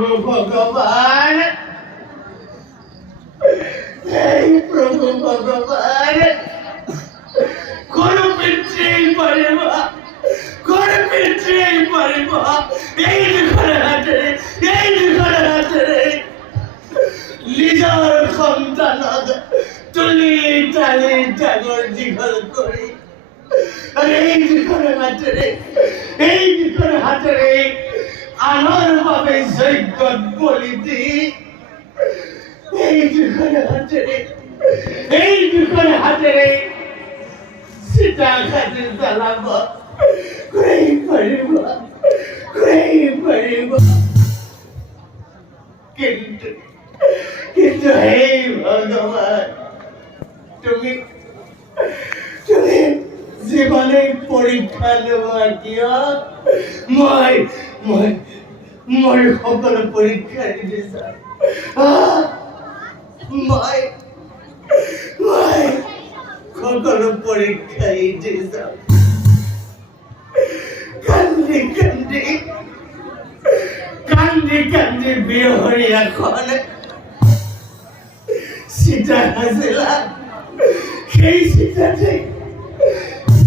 ভগবান এই প্রভু ভগবান কোন পিতৃই পারিব কোন পিতৃই পারিব এই দুখরে হাতে এই দুখরে হাতে নিজৰ সন্তানক তুলি তালি ডাঙৰ দীঘল কৰি আৰু এই দুখৰ হাতেৰে এই দুখৰ হাতেৰে আনৰ বাবে যজ্ঞত বলি দি এই দুখৰ হাতেৰে এই দুখৰ হাতেৰে চিতা খাটি জ্বলাব কোনে পাৰিব কোনে পাৰিব কিন্তু কিন্তু হেই ভগবান তুমি তুমি জীৱনে পৰীক্ষা লোৱা কিয় মই মই মই সকলো পৰীক্ষা দি চাম মই মই সকলো পৰীক্ষাই দি চাম কান্দি কান্দি কান্দি কান্দি বিহৰীয়াখন সীতা হাজিলা সেই সীতাতে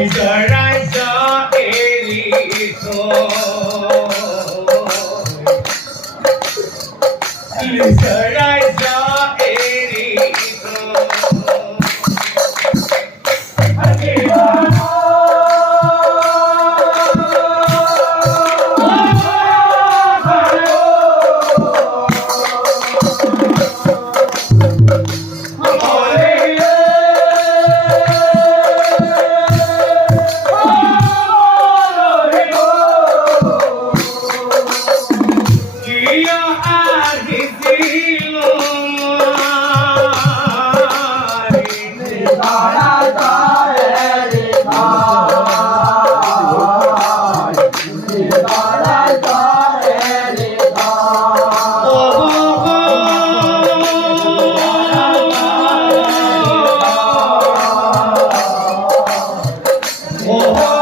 নিজৰ হে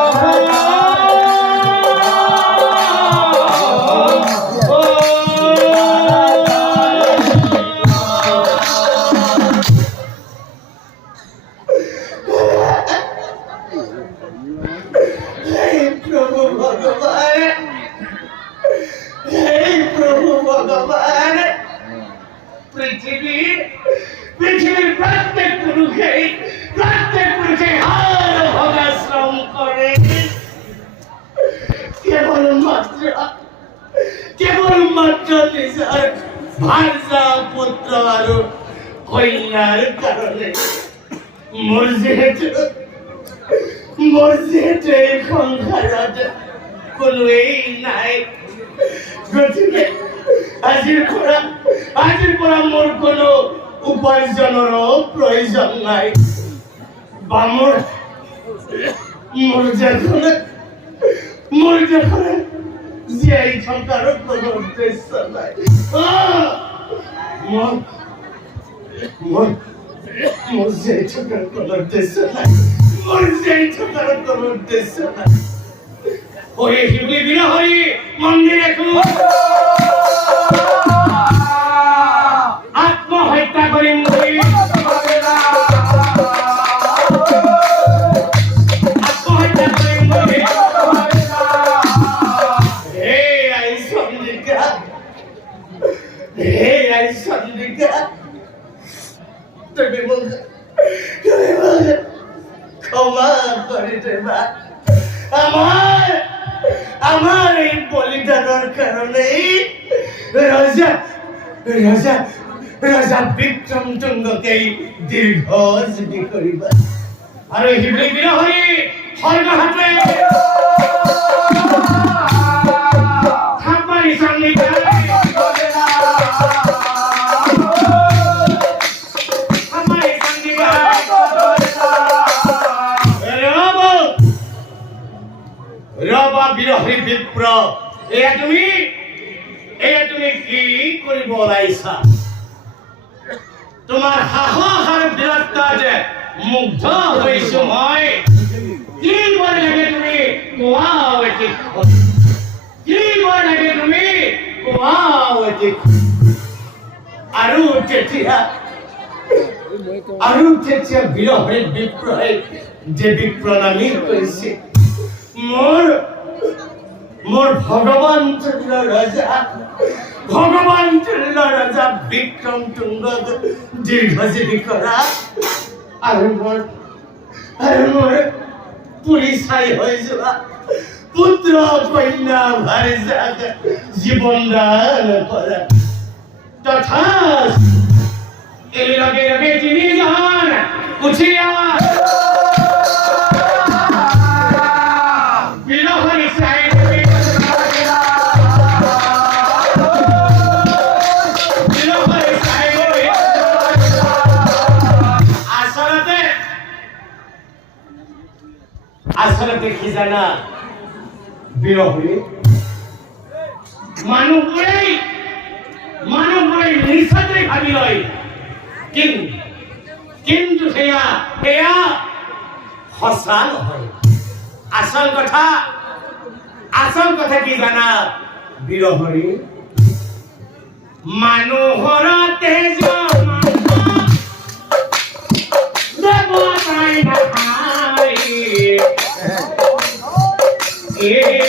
মাত্র কেবল মাত্র নিজের ভার্যা পুত্র আর কন্যার কারণে যিহেতু মোৰ যিহেতু কোনোৱেই নাই গতিকে আজিৰ পৰা আজিৰ পৰা মোৰ কোনো উপাৰ্জনৰো প্ৰয়োজন নাই বা মোৰ মোৰ যেখনে মোৰ যেখনে জীয়াই থকাৰ কোনো উদ্দেশ্য নাই মোৰ জীয়াই থকাৰ কোনো উদ্দেশ্য নাই। মোৰ জীয়াই থকাৰ কোনো উদ্দেশ্য নাই। ওই শিবলি বিরহরি, মন্দিরে কোনো আত্মহত্যা করিম বলি। রাজা রাজা বিক্রমচন্দ্রকেই দীর্ঘ করিবা। আর হিবলি বিরহরি স্বর্গ হাতে কোৱা অতি আৰু তেতিয়া আৰু তেতিয়া বিৰহী বিপ্ৰহে দেৱীক প্ৰণামী কৰিছে মোৰ মোৰ ভগৱান চন্দ্ৰ ৰজা ভগৱান চন্দ্ৰ ৰজা বিক্ৰম তুংগক দীৰ্ঘজীৱী কৰা আৰু মোৰ আৰু মোৰ পুলিচাই হৈ যোৱা পুত্ৰ কন্যা ভাৰিজাক জীৱন দান কৰা তথা এই লগে লগে তিনি জাহান উঠি আওয়া বিরহরি সাহেব আসলতে কি মানুহবোৰেই মানুহবোৰে নিচাতে ভাবি লয়। কিন্তু কিন্তু সেয়া সেয়া সঁচা নহয় আচল কথা আচল কথা কি জানা? বিৰহৰি মানুহৰ তেজ দেৱতাই নাখায় এই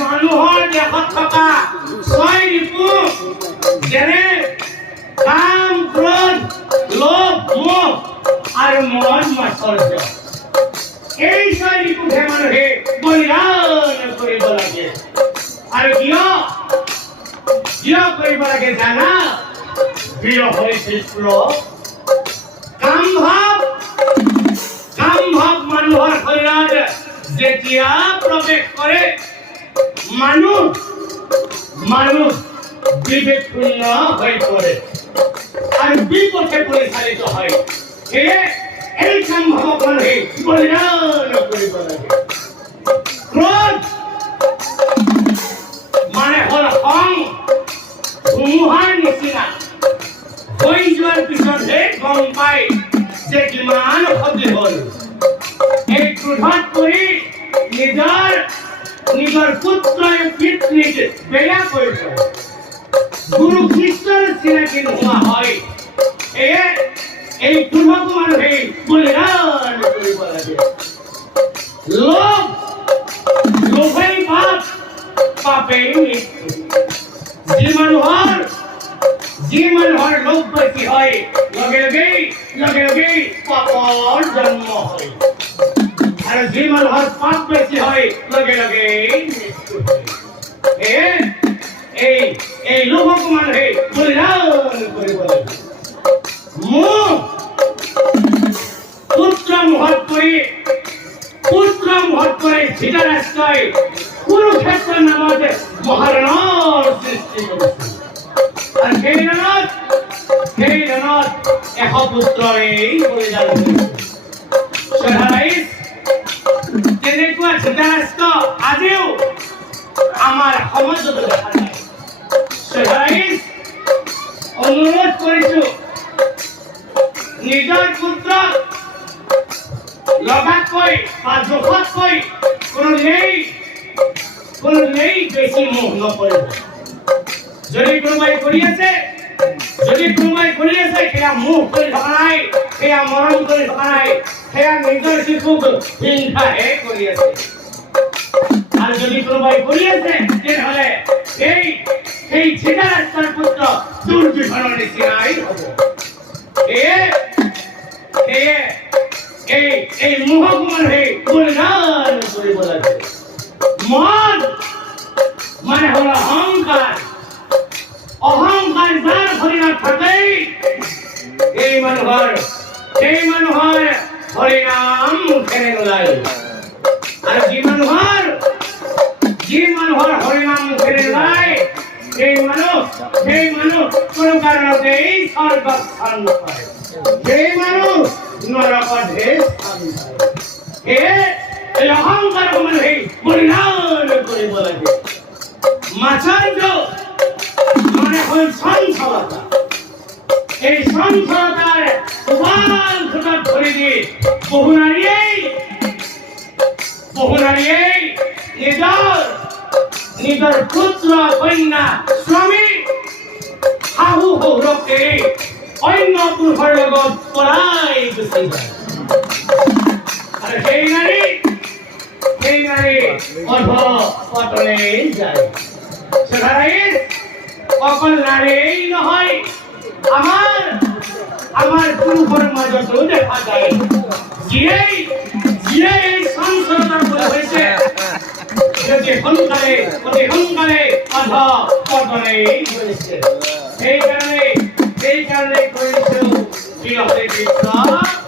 মানুহৰ দেহত থকা ছয় যেনে কাম, ক্ৰোধ আৰু মন মাছৰ্য এই ছয় ৰিপুহে কৰিব লাগে। আৰু কিয়? কিয় কৰিব জানা? বিৰহৰি চিত্ৰ কাম ভাৱ কাম ভাৱ মানুহৰ শৰীৰত যেতিয়া প্ৰৱেশ কৰে মানুহ মানুহ বিবেক শূন্য হৈ পৰে আৰু বিপথে পৰিচালিত হয়। সেয়ে এই মানুহে বলিদান লাগে ক্ৰোধ মানে হ'ল নিচিনা। যোৱাৰ পিছতহে গম পায় যে কিমান ক্ষতি হ'ল। এই ক্ৰোধত নিজৰ পুত্ৰ আৰু পিতৃক বেয়া কৰিব গুৰু কৃষ্ণৰ চিনাকি নোহোৱা হয়। এয়ে এই ক্ৰোধক মানুহে বলিদান কৰিব লাগে লোভ লোভেই পাপ পাপ পাপেই যি মানুহৰ যি মানুহৰ লোভ বেছি হয়, লগে লগেই লগে লগেই পাপৰ জন্ম হয়। আৰু যি মানুহৰ পাপ বেছি হয় লগে সেয়ে এই এই লোভক মানুহে পৰিধান কৰিব লাগিব মোক পুত্ৰ মুহত কৰি পুত্ৰ মুহত কৰি ধৃতৰাষ্ট্ৰই কুৰুক্ষেত্ৰ নামত মহাৰণৰ সৃষ্টি আৰু সেই ৰণত সেই ৰণত এশ পুত্ৰই বলিদান কৰিছিল সদায় তেনেকুৱা ধৃতৰাষ্ট্ৰ আজিও আমাৰ সমাজত অনুৰোধ কৰিছো নিজৰ পুত্ৰক লগাতকৈ বা জোখতকৈ কোনো নেই কোনো নেই বেছি মোহ নকৰিব যদি কোনোবাই কৰি আছে যদি কোনোবাই কৰি আছে সেয়া মোহ কৰি থকা নাই। সেয়া মরণ করে নাই সেয়া নিজৰ শিশুক কৰি আছে আৰু যদি কোনোবাই কৰি আছে তেনেহ'লে এই সেই ঠিকাৰাস্তাৰ পুত্ৰ দুৰ্যোধনৰ নিচিনাই হ'ব কাৰণতেই স্বৰ্গত স্থান নাপায় সেই মানুহ নৰকতহে স্থান পায়। সেয়ে এই অহংকাৰ মানুহে পৰিধান কৰিব লাগে মাচাৰ্য মানে হ'ল চঞ্চলতা এই চঞ্চলতাৰ উপাল খুটাত ধৰি দি বহু নাৰীয়েই বহু নাৰীয়েই নিজৰ নিজৰ পুত্ৰ কন্যা, স্বামী শাহু শহুৰক অন্য পুৰুষৰ লগত পলাই গুচি যায় সেই নাৰী সেই অধ পতনে যায়। অকল নারীই নহয়, আমার আমার পুরুষের মাজতো দেখা যায়। যিয়েই যিয়ে এই সংসারতার বলে হয়েছে অতি সোনকালে অতি সোনকালে অধ পতনে হয়েছে সেই কারণে সেই কারণে করেছ বিরহে বিপ্লব আমার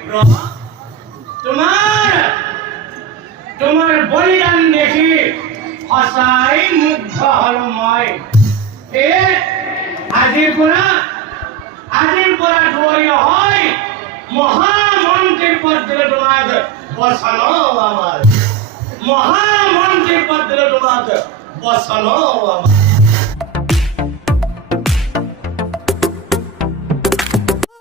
বিপ্র তোমার বলিদান দেখি সঁচাই মুগ্ধ হলো মই। সেয়ে আজিৰ পৰা আজিৰ পৰা দুৱৰী নহয় মহামন্ত্ৰীৰ পদ দিলে তোমাক বচন আমাৰ মহামন্ত্ৰীৰ পদ দিলে তোমাক বচন আমাৰ